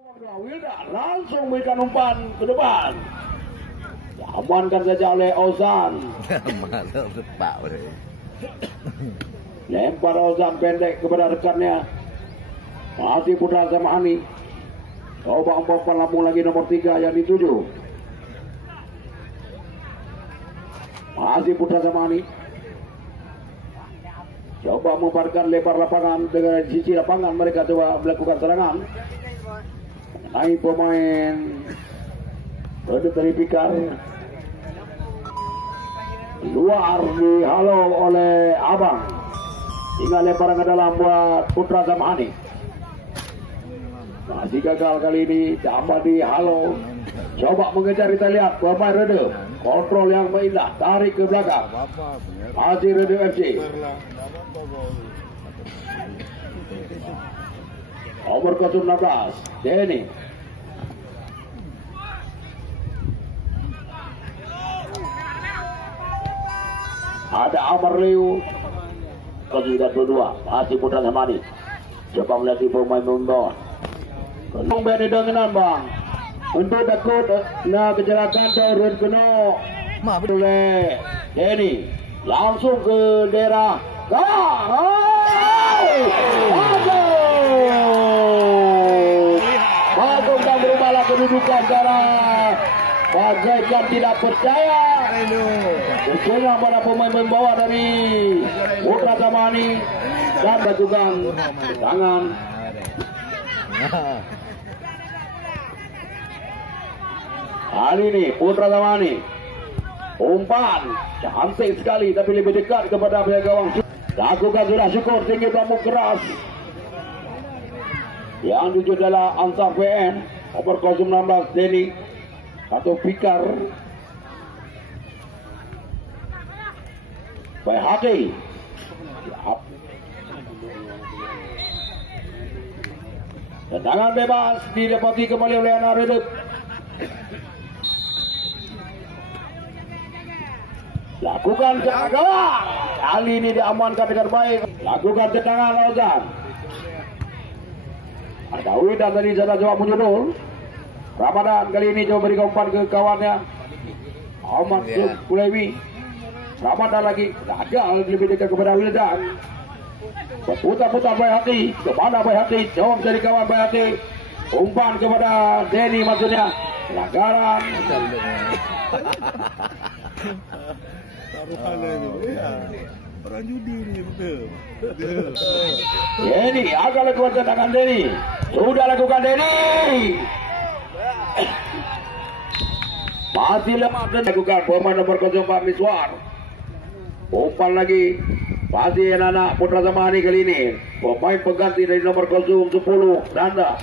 Wildan langsung memberikan umpan ke depan. Diamankan saja oleh Ozan. Lempar Ozan pendek kepada rekannya. Masih Putra Zamani. Coba umpan lambung lagi nomor 3 yang dituju. Masih Putra Zamani. Coba memparkan lebar lapangan dengan sisi lapangan, mereka coba melakukan serangan. Naik pemain Redet dari Pikar. Luar dihalau oleh Abang. Tinggal lemparan ke dalam buat Putra Zamani. Masih gagal kali ini, dapat dihalau. Coba mengejar, kita lihat pemain Redet. Kontrol yang indah, tarik ke belakang. Masih Redet FC. Nomor 16 Denny. Ada Amar Leo. Kemudian kedua masih Putra Zamani. Coba melihat pemain Mumbon. Kelong beri dengan bang. Untuk takut na kecelakaan turun kena oleh Denny. Langsung ke daerah Bagong dan berubahlah kedudukan sekarang. Bagaikan tidak percaya. Usulnya pada pemain membawa dari Putra Zamani dan lakukan tangan. Kali ini Putra Zamani umpan cantik sekali, tapi lebih dekat kepada pihak gawang. Lakukan sudah syukur, tinggi pramuk keras. Yang tujuh adalah Ansar PM nomor 16 Denny atau Pikar. Baik hati. Tendangan bebas didapati kembali oleh anak Redet. Lakukan gawang. Kali ini diamankan dengan baik. Lakukan tendangan Ozan. Ada Widan tadi sana coba menyundul. Ramadan kali ini coba beri umpan ke kawannya. Ahmad Kulewi. Ramadan lagi gagal lebih dekat kepada Wildan. Putar-putar Bayhati. Kepada Bayhati. Jawab dari kawan Bayhati. Umpan kepada Denny maksudnya. Pelanggaran. Orang judi ni betul. Denny akan lakukan tendangan Denny. Sudah lakukan Denny. Masih lemah dan lakukan pemain nomor 04 Miswar. Umpan lagi. Masih anak Putra Zamani kali ini. Pemain pengganti dari nomor 10 Nanda.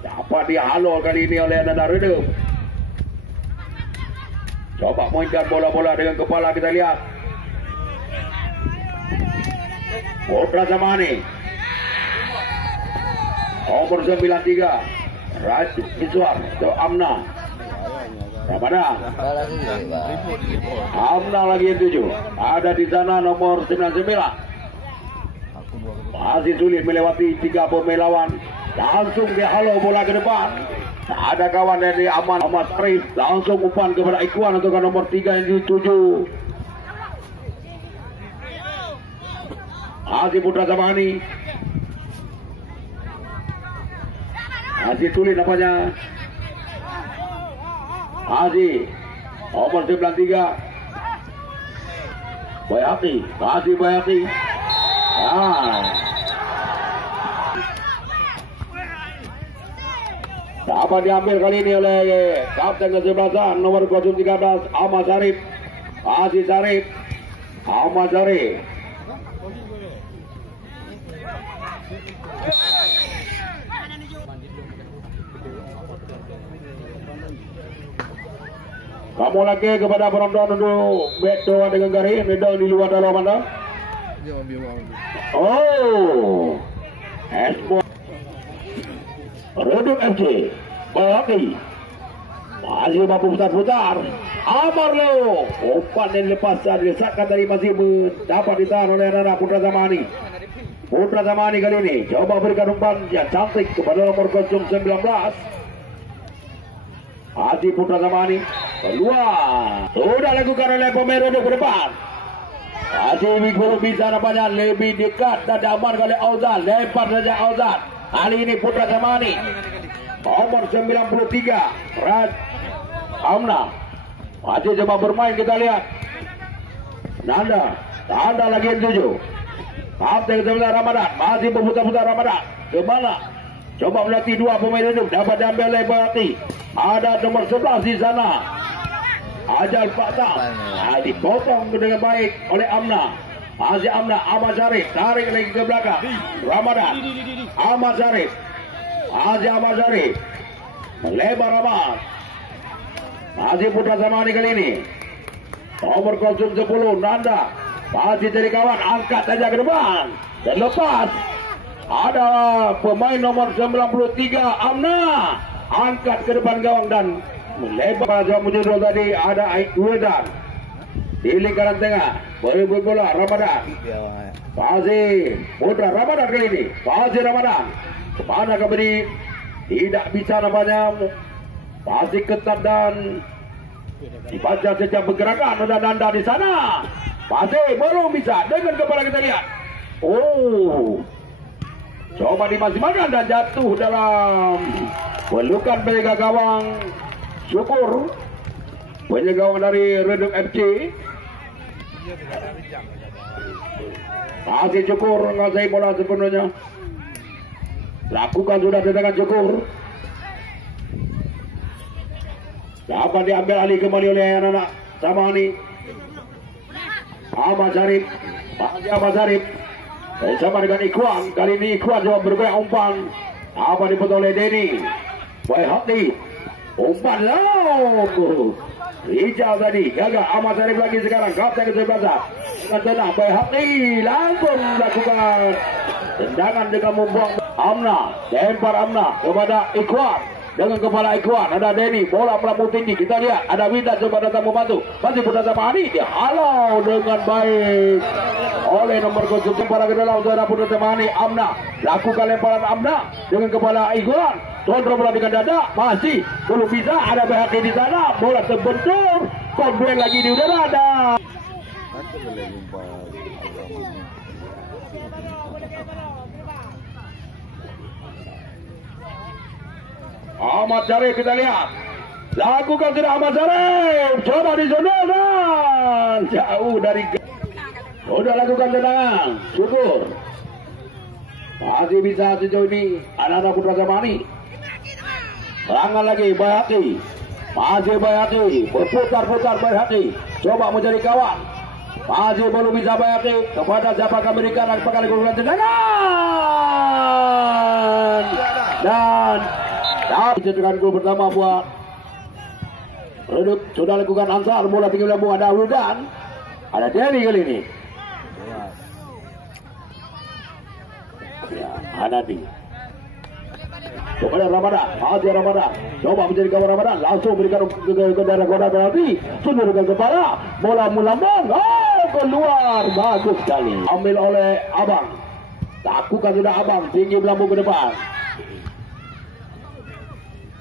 Dapat dihalau kali ini oleh Nanda Redet. Coba mainkan bola-bola dengan kepala, kita lihat. Putra Zamani. Nomor 93 Raju Miswar atau Amna. Ramadan. Amna lagi yang 7. Ada di sana nomor 99. Masih sulit melewati 3 pemain lawan. Langsung dihalau bola ke depan. Ada kawan dari Ahmad Strip. Langsung umpan kepada Ikhwan untuk nomor 3 yang dituju. Masih Putra Zamani. Masih sulit nampaknya. Masih nomor 93 Bayhati. Masih Bayhati. Dapat diambil kali ini oleh kapten ke-11 nomor 13 Ahmad Sarif. Masih Sarif. Ahmad Sarif. Kamu lagi kepada penonton untuk beto dengan garis medal di luar dalam anda. Oh, Esport Redet FC Bayhati. Masih mampu putar-putar. Amar Leo. Umpan yang lepas dan disahkan dari masih dapat ditahan oleh anak Putra Zamani. Putra Zamani kali ini coba berikan umpan yang cantik kepada nomor kostum 19. Haji Putra Zamani keluar. Sudah lakukan oleh pemain rodok ke depan. Haji belum bisa nampaknya lebih dekat dan diamankan oleh Auzan. Lempar saja Auzan. Kali ini Putra Zamani nomor 93 Raj Amna. Haji coba bermain, kita lihat. Nanda lagi yang 7. Kapten sebelah Ramadan masih berputar-putar. Ramadan kemana? Coba melatih dua pemain hidup, dapat diambil oleh Berarti. Ada nomor 11 di sana. Ajal Fatah. Dipotong dengan baik oleh Amna. Masih Amna, Ahmad Syarif tarik lagi ke belakang. Ramadan, Ahmad Syarif. Masih Ahmad Syarif melebar Ahmad. Masih Putra Zamani kali ini. Nomor kostum 10 Nanda. Masih dari kawan, angkat saja ke depan dan lepas. Ada pemain nomor 93 Amna, angkat ke depan gawang dan melebar jauh menjudul tadi. Ada Wedan di lingkaran tengah, berebut bola Ramadan. Masih Putra Ramadan kali ini. Masih Ramadan kemana kembali, tidak bisa namanya. Masih ketat dan dibaca sejak pergerakan. Ada Nanda di sana. Masih belum bisa dengan kepala, kita lihat. Coba dimaksimalkan dan jatuh dalam pelukan penjaga gawang Syukur, penjaga gawang dari Reduk FC. Masih Syukur menguasai bola sepenuhnya. Lakukan sudah dengan Syukur. Dapat diambil alih kembali oleh anak-anak Zamani. Ahmad Syarif, Ahmad Syarif bersama dengan Ikhwan. Kali ini Ikhwan coba bergoyang umpan. Apa dipotong oleh Denny Boy Hati. Umpan hijau tadi gagal. Ahmad Syarif lagi sekarang kapten ke-11 dengan tenang. Boy Hati langsung melakukan tendangan dengan membuang. Amna, lempar Amna kepada Ikhwan. Dengan kepala Ikhwan ada Denny, bola melambung tinggi. Kita lihat ada Winda coba datang membantu. Masih Putra Zamani, dia halau dengan baik oleh nomor kostum para ke dalam. Saudara Putra Zamani. Amna lakukan lemparan Amna dengan kepala Ikhwan. Kontrol bola dengan dada, masih belum bisa. Ada BHK di sana, bola terbentur. Konduel lagi di udara. Ada Ahmad Syarif, kita lihat. Lakukan sudah Ahmad Syarif. Coba disodorkan. Jauh dari. Sudah lakukan tendangan. Syukur. Masih bisa sejauh ini anak-anak Putra Zamani. Serangan lagi Bayati. Masih Bayati. Berputar-putar Bayati. Coba mencari kawan. Masih belum bisa Bayati. Kepada siapa akan berikan dan pakai lakukan tendangan. Dan cetukan gol pertama buat Reduk. Sudah lakukan Ansar, bola tinggi lambung. Ada Wildan, ada Denny kali ini. Ya, Hanadi kepada Ramadan. Masih Ramadan coba menjadi kawan Ramadan. Langsung berikan ke daerah koda berarti. Sudah dengan kepala, bola melambung. Keluar, bagus sekali. Ambil oleh Abang. Lakukan sudah Abang, tinggi melambung ke depan.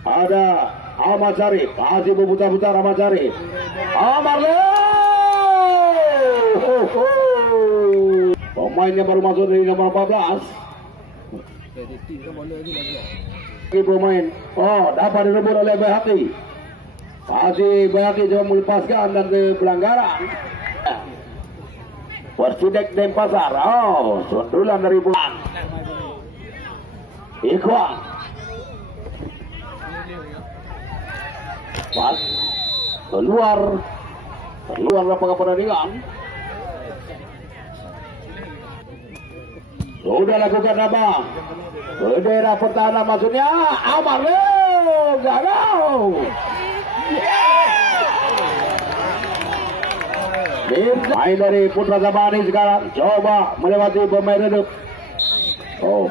Ada Ahmad Syarif, masih berputar-putar Ahmad Syarif. Pemainnya baru masuk dari nomor 14. Pemain, dapat direbut oleh Bayhaqi. Masih Bayhaqi coba melepaskan dan ke pelanggaran. Persidek Denpasar. Sundulan dari bulan. Ikhwan. Pas keluar lapangan pertandingan. Sudah lakukan Abang. Bendera pertahanan maksudnya Amar gagal. Main dari Putra Zamani sekarang coba melewati pemain Reduk.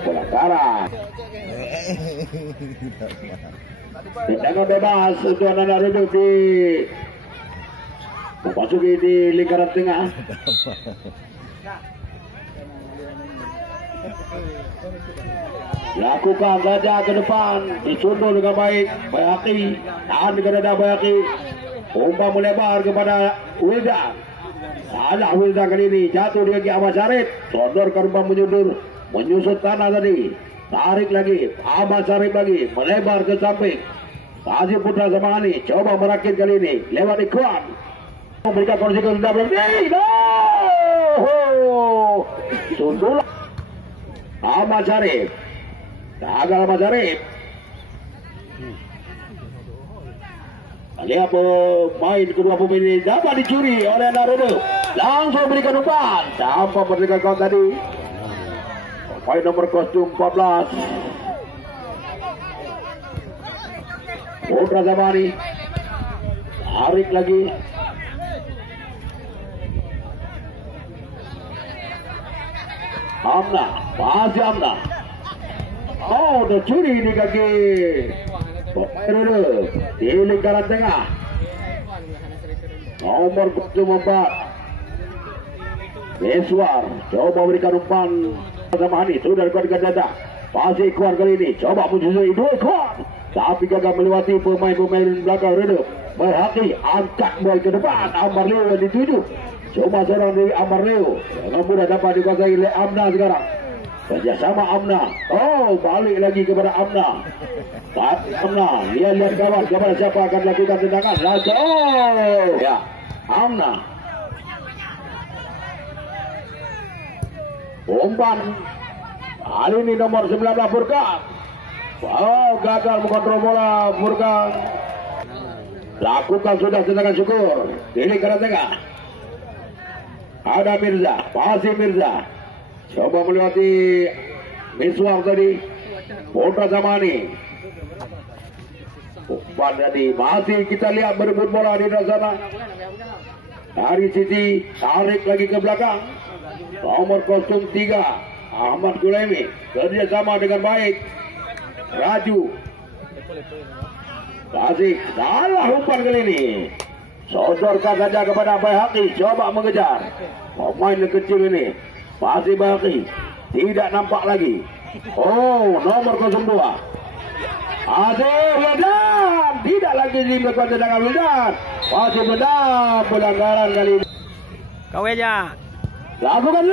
Pelanggaran. Tendangan bebas untuk anak-anak Reduk di memasuki di lingkaran tengah. Lakukan saja ke depan, disundul dengan baik Bayhaqi, tahan dengan dada Bayhaqi, umpan melebar kepada Wildan. Salah Wildan kali ini, jatuh di kaki Ahmad Syarif, sodorkan umpan menyusut tanah tadi, tarik lagi Ahmad Syarif lagi, melebar ke samping. Kasih Putra Zamani, coba merakit kali ini, lewat Ikhwan, memberikan kondisi ke sudah berhenti. Sundul Ahmad Syarif, gagal Ahmad Syarif. Lihat pemain kedua pemain ini dapat dicuri oleh Naruto. Langsung berikan umpan tanpa berikan kawan tadi. Pemain nomor kostum 14 Putra Zamani, tarik lagi. Amna, masih Amna. Oh, tercuri di kaki pemain Rudo di lingkaran tengah. Nomor 4 Meswar coba berikan umpan Zamani, sudah dikuatkan dada. Masih Ikhwan kali ini, coba menyusui dua Ikhwan, tapi gagal melewati pemain-pemain belakang Rudo. Bayhaqi angkat bola ke depan, Amar Leo yang dituju. Cuma seorang dari Amar Leo dengan mudah dapat dikuasai oleh Amna sekarang. Kerjasama Amna. Oh, balik lagi kepada Amna. Amna, lihat kawan kepada siapa akan lakukan tendangan. Raja. Oh, ya, Amna. Umpan. Kali ini nomor 19 Furkan. Oh, gagal mengontrol bola Furkan. Lakukan sudah tendangan syukur. Ini ke tengah. Ada Mirza, masih Mirza. Coba melewati Meswar tadi. Putra Zamani. Umpan tadi masih kita lihat berebut bola di sana. Dari sisi tarik lagi ke belakang. Nomor kostum 3 Ahmad Gulaimi kerjasama dengan baik. Raju. Kasih salah umpan kali ini. Sodorkan saja kepada Bayhaqi, coba mengejar pemain kecil ini. Masih Bayhaqi, tidak nampak lagi. Oh, nomor 02 Azir Wildan, tidak lagi dilakukan tendangan Wildan. Masih benar pelanggaran kali ini. Kau aja Lakukan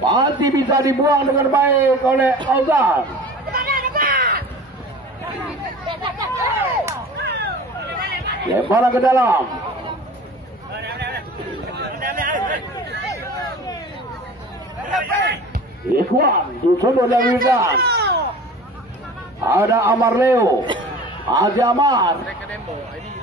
masih bisa dibuang dengan baik oleh Auzan. Lemparan ke dalam. Ikhwan disundul dari Wildan. Ada Amar Leo, Haji Amar.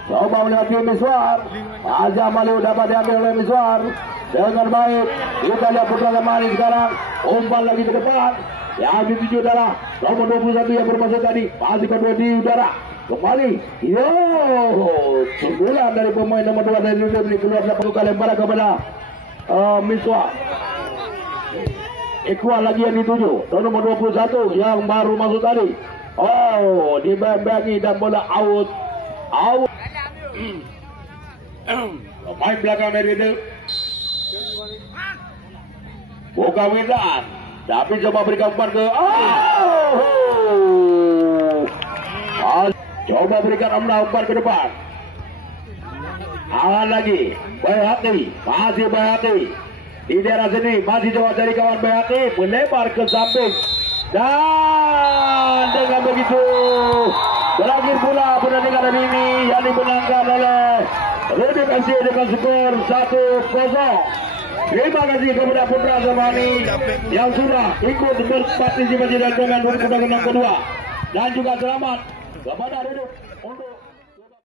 Coba melewati Meswar. Haji Amar Leo dapat diambil oleh Meswar dengan baik. Kita lihat Putra Zamani sekarang. Umpan lagi ke depan. Yang dituju adalah nomor 21 yang bermaksud tadi. Masih kedua di udara. Kembali, yo, sundulan dari pemain nomor 2 dari Rudo ini keluar satu kali lemparan kepada Meswar. Ikhwan lagi yang dituju, nomor 21 yang baru masuk tadi. Oh, dibagi dan bola out. Pemain belakang dari Rudo. Buka Wildan, tapi coba berikan umpan ke. Coba berikan umpan ke depan. Alan lagi Bayhaqi, masih Bayhaqi di daerah sini, masih coba cari kawan Bayhaqi, melebar ke samping dan dengan begitu berakhir pula pertandingan hari ini yang dimenangkan oleh Rudo FC dengan skor 1-0. Terima kasih kepada Putra Zamani yang sudah ikut berpartisipasi dalam pertandingan kedua, dan juga selamat kepada Rudo untuk